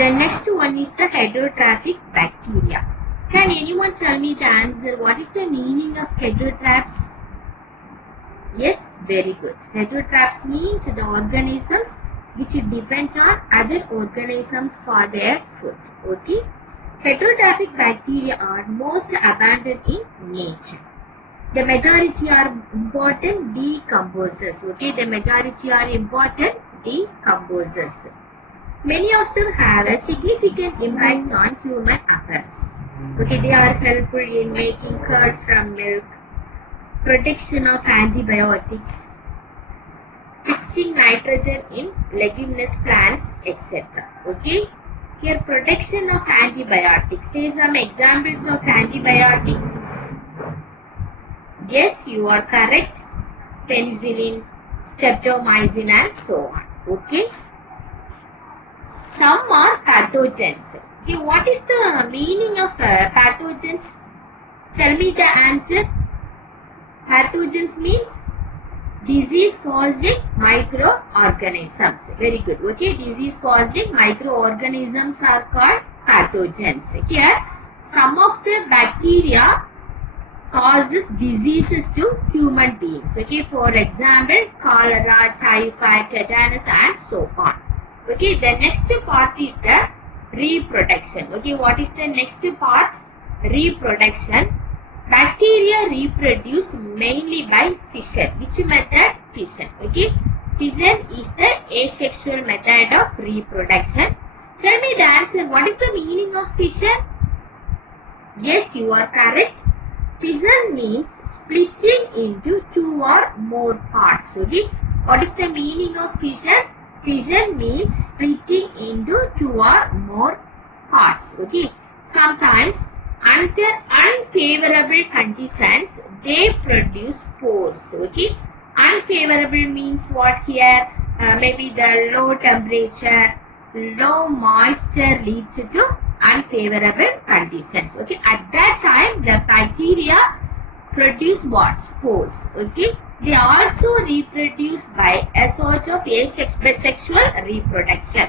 The next one is the heterotrophic bacteria. Can anyone tell me the answer? What is the meaning of heterotrophs? Yes, very good. Heterotrophs means the organisms which depend on other organisms for their food. Okay. Heterotrophic bacteria are most abundant in nature. The majority are important decomposers. Okay, the majority are important decomposers. Many of them have a significant impact on human affairs. Okay, they are helpful in making curd from milk, protection of antibiotics, fixing nitrogen in leguminous plants, etc. Okay, here protection of antibiotics. Say some examples of antibiotic. Yes, you are correct. Penicillin, streptomycin and so on. Okay. Some are pathogens. Okay, what is the meaning of pathogens? Tell me the answer. Pathogens means disease causing microorganisms. Very good. Okay, disease causing microorganisms are called pathogens. Here, some of the bacteria causes diseases to human beings. Okay, for example, cholera, typhoid, tetanus and so on. Okay, the next part is the reproduction. Okay, what is the next part? Reproduction. Bacteria reproduce mainly by fission. Which method? Fission. Okay, fission is the asexual method of reproduction. Tell me the answer. What is the meaning of fission? Yes, you are correct. Fission means splitting into two or more parts. Okay, what is the meaning of fission? Fission means splitting into two or more parts. Okay, sometimes under unfavorable conditions they produce spores. Okay, unfavorable means what here? Maybe the low temperature, low moisture leads to unfavorable conditions. Okay, at that time the bacteria produce what? Spores. Okay, they also reproduce by a sort of asexual reproduction.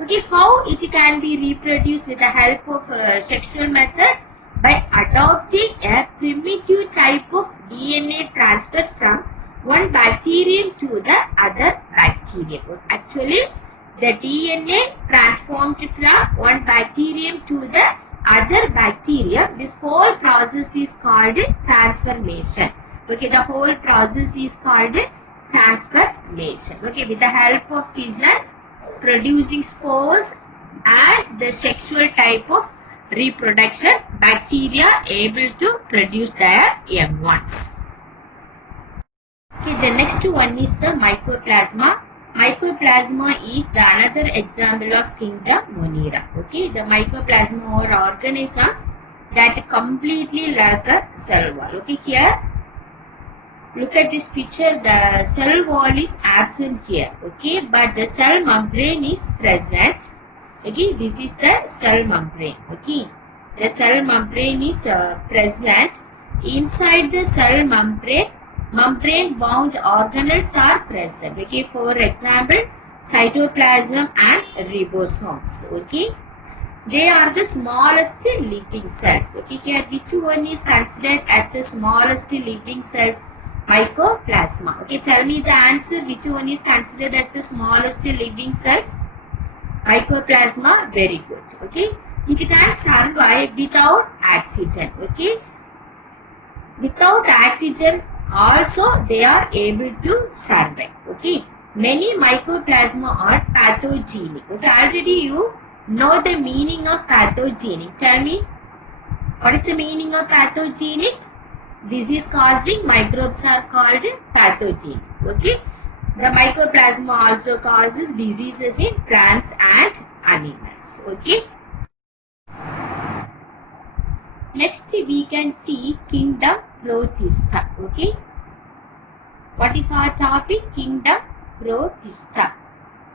Okay, how it can be reproduced with the help of sexual method? By adopting a primitive type of DNA transfer from one bacterium to the other bacterium. Actually, the DNA transformed from one bacterium to the other bacterium. This whole process is called transformation. Okay, the whole process is called transformation. Okay, with the help of fission, producing spores and the sexual type of reproduction, bacteria able to produce their young ones. Okay, the next one is the mycoplasma. Mycoplasma is the another example of kingdom Monera. Okay, the mycoplasma are organisms that completely lack a cell wall. Okay, here look at this picture. The cell wall is absent here. Okay, but the cell membrane is present. Okay, this is the cell membrane. Okay, the cell membrane is present. Inside the cell membrane, membrane bound organelles are present. Okay, for example, cytoplasm and ribosomes. Okay, they are the smallest living cells. Okay, here which one is considered as the smallest living cells? Mycoplasma. Okay, tell me the answer. Which one is considered as the smallest living cells? Mycoplasma. Very good. Okay, it can survive without oxygen. Okay, without oxygen also they are able to survive. Okay, many mycoplasma are pathogenic. Okay, already you know the meaning of pathogenic. Tell me, what is the meaning of pathogenic? Disease causing microbes are called pathogenic. Okay, the mycoplasma also causes diseases in plants and animals. Okay, next we can see kingdom Protista. Okay, what is our topic? Kingdom Protista.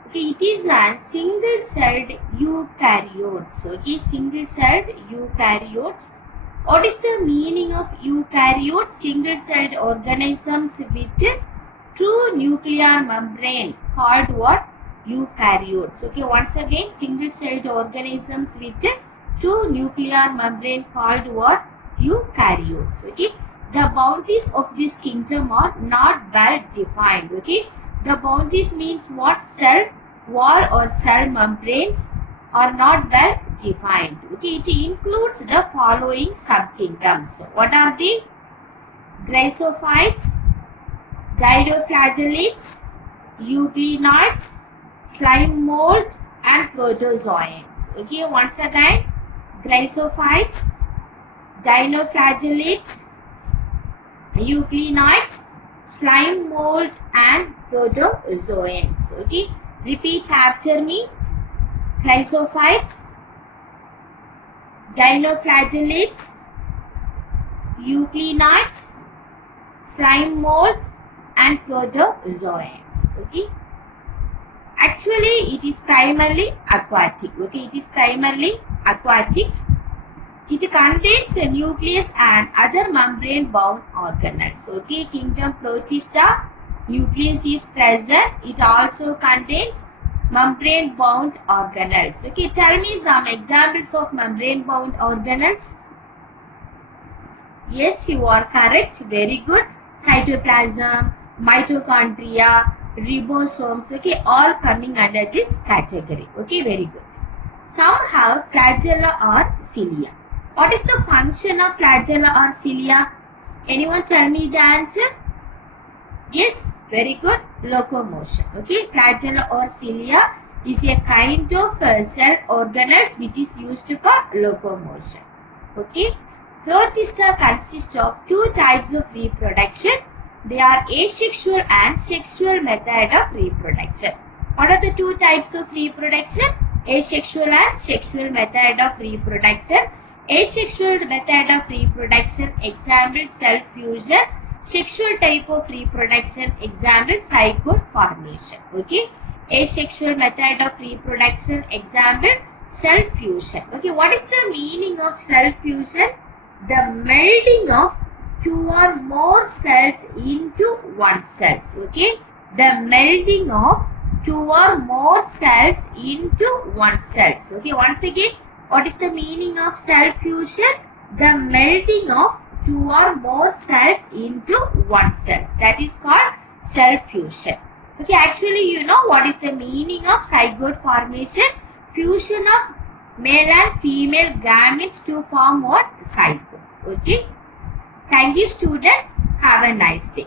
Okay, it is a single-celled eukaryotes. Okay, single-celled eukaryotes. What is the meaning of eukaryotes? Single-celled organisms with true nuclear membrane called what? eukaryotes. Okay, once again, single-celled organisms with two nuclear membrane called what? Eukaryotes. Okay, the boundaries of this kingdom are not well defined. Okay, the boundaries means what? Cell wall or cell membranes are not well defined. Okay, it includes the following subkingdoms. What are they? Grasophytes, dinoflagellates, euglenoids, slime molds, and protozoans. Okay, once again, grasophytes, dinoflagellates, euglenoids, slime mold, and protozoans. Okay, repeat after me. Grasophytes, dinoflagellates, euglenoids, slime molds, and protozoans. Okay, actually it is primarily aquatic. Okay, it is primarily aquatic. It contains a nucleus and other membrane bound organelles. Okay, kingdom Protista, nucleus is present. It also contains membrane bound organelles. Okay, tell me some examples of membrane bound organelles. Yes, you are correct. Very good. Cytoplasm, mitochondria, ribosomes. Okay, all coming under this category. Okay, very good. Some have flagella or cilia. What is the function of flagella or cilia? Anyone tell me the answer? Yes, very good. Locomotion. Okay, flagella or cilia is a kind of cell organelles which is used for locomotion. Okay, Protista consists of two types of reproduction. They are asexual and sexual method of reproduction. What are the two types of reproduction? Asexual and sexual method of reproduction. Asexual method of reproduction, example self-fusion. Sexual type of reproduction, example zygote formation. Okay, asexual method of reproduction, example self-fusion. Okay, what is the meaning of self-fusion? The melding of two or more cells into one cell. Okay, the melding of two or more cells into one cell. Okay, once again, what is the meaning of self-fusion? The melding of two or more cells into one cell. That is called self-fusion. Okay, actually you know what is the meaning of zygote formation? Fusion of male and female gametes to form what? Zygote. Okay. Thank you students. Have a nice day.